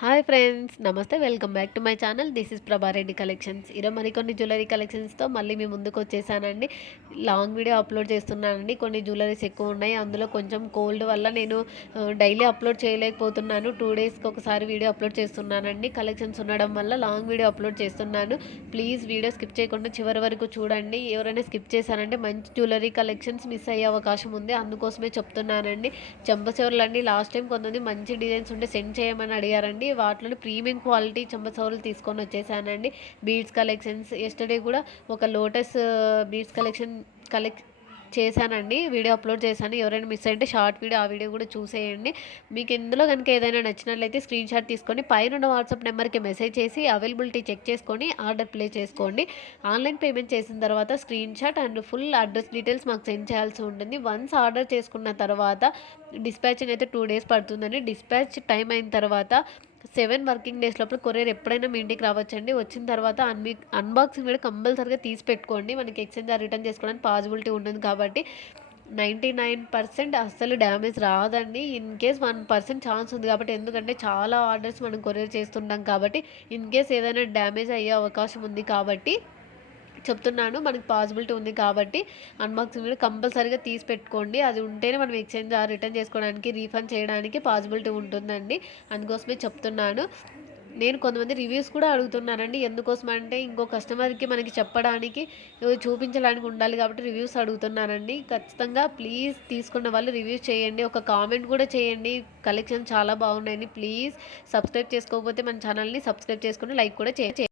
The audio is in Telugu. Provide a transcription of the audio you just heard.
హాయ్ ఫ్రెండ్స్, నమస్తే. Welcome back to my channel. This is Prabha Reddy collections. ఈరోజు మరికొన్ని జ్యువెలరీ కలెక్షన్స్తో మళ్ళీ మీ ముందుకు వచ్చేసానండి. లాంగ్ వీడియో అప్లోడ్ చేస్తున్నానండి. కొన్ని జ్యువెలరీస్ ఎక్కువ ఉన్నాయి, అందులో కొంచెం కోల్డ్ వల్ల నేను డైలీ అప్లోడ్ చేయలేకపోతున్నాను. 2 డేస్కి ఒకసారి వీడియో అప్లోడ్ చేస్తున్నానండి. కలెక్షన్స్ ఉండడం వల్ల లాంగ్ వీడియో అప్లోడ్ చేస్తున్నాను. ప్లీజ్ వీడియో స్కిప్ చేయకుండా చివరి వరకు చూడండి. ఎవరైనా స్కిప్ చేశారంటే మంచి జ్యువెలరీ కలెక్షన్స్ మిస్ అయ్యే అవకాశం ఉంది, అందుకోసమే చెప్తున్నానండి. చెంపచెవులు అండి, లాస్ట్ టైం కొంతమంది మంచి డిజైన్స్ ఉంటే సెండ్ చేయమని అడిగారండి. వాటిలో ప్రీమియం క్వాలిటీ చెంపచెవులు తీసుకొని వచ్చేసానండి. బీడ్స్ కలెక్షన్స్ ఎస్టర్డే కూడా ఒక లోటస్ బీడ్స్ కలెక్ట్ చేశానండి, వీడియో అప్లోడ్ చేశాను. ఎవరైనా మిస్ అయితే షార్ట్ వీడియో, ఆ వీడియో కూడా చూసేయండి. మీకు ఇందులో కనుక ఏదైనా నచ్చినట్లయితే స్క్రీన్ షాట్ తీసుకొని పైన వాట్సాప్ నెంబర్కి మెసేజ్ చేసి అవైలబిలిటీ చెక్ చేసుకొని ఆర్డర్ ప్లేస్ చేసుకోండి. ఆన్లైన్ పేమెంట్ చేసిన తర్వాత screen shot and full address details మాకు సెండ్ చేయాల్సి ఉంటుంది. వన్స్ ఆర్డర్ చేసుకున్న తర్వాత డిస్పాచింగ్ అయితే 2 డేస్ పడుతుందండి. డిస్పాచ్ టైం అయిన తర్వాత 7 వర్కింగ్ డేస్ లోపల కొరియర్ ఎప్పుడైనా మీ ఇంటికి రావచ్చండి. వచ్చిన తర్వాత అన్బాక్సింగ్ కూడా కంపల్సరీగా తీసి పెట్టుకోండి. మనకి ఎక్స్చేంజ్ రిటర్న్ చేసుకోవడానికి పాసిబిలిటీ ఉంటుంది కాబట్టి 99% అస్సలు డ్యామేజ్ రాదండి. ఇన్ కేస్ 1% ఛాన్స్ ఉంది కాబట్టి, ఎందుకంటే చాలా ఆర్డర్స్ మనం కొరియర్ చేస్తుంటాం కాబట్టి ఇన్ కేస్ ఏదైనా డ్యామేజ్ అయ్యే అవకాశం ఉంది కాబట్టి చెప్తున్నాను. మనకి పాసిబిలిటీ ఉంది కాబట్టి అన్బాక్సింగ్ వీడియో కంపల్సరీగా తీసి పెట్టుకోండి. అది ఉంటేనే మనం ఎక్స్చేంజ్ రిటర్న్ చేసుకోవడానికి, రీఫండ్ చేయడానికి పాసిబిలిటీ ఉంటుందండి. అందుకోసమే చెప్తున్నాను. నేను కొంతమంది రివ్యూస్ కూడా అడుగుతున్నానండి. ఎందుకోసం అంటే ఇంకో కస్టమర్కి మనకి చెప్పడానికి, చూపించడానికి ఉండాలి కాబట్టి రివ్యూస్ అడుగుతున్నానండి. ఖచ్చితంగా ప్లీజ్ తీసుకున్న వాళ్ళు రివ్యూస్ చేయండి, ఒక కామెంట్ కూడా చేయండి. కలెక్షన్ చాలా బాగున్నాయని. ప్లీజ్ సబ్స్క్రైబ్ చేసుకోకపోతే మన ఛానల్ని సబ్స్క్రైబ్ చేసుకుని లైక్ కూడా చేయండి.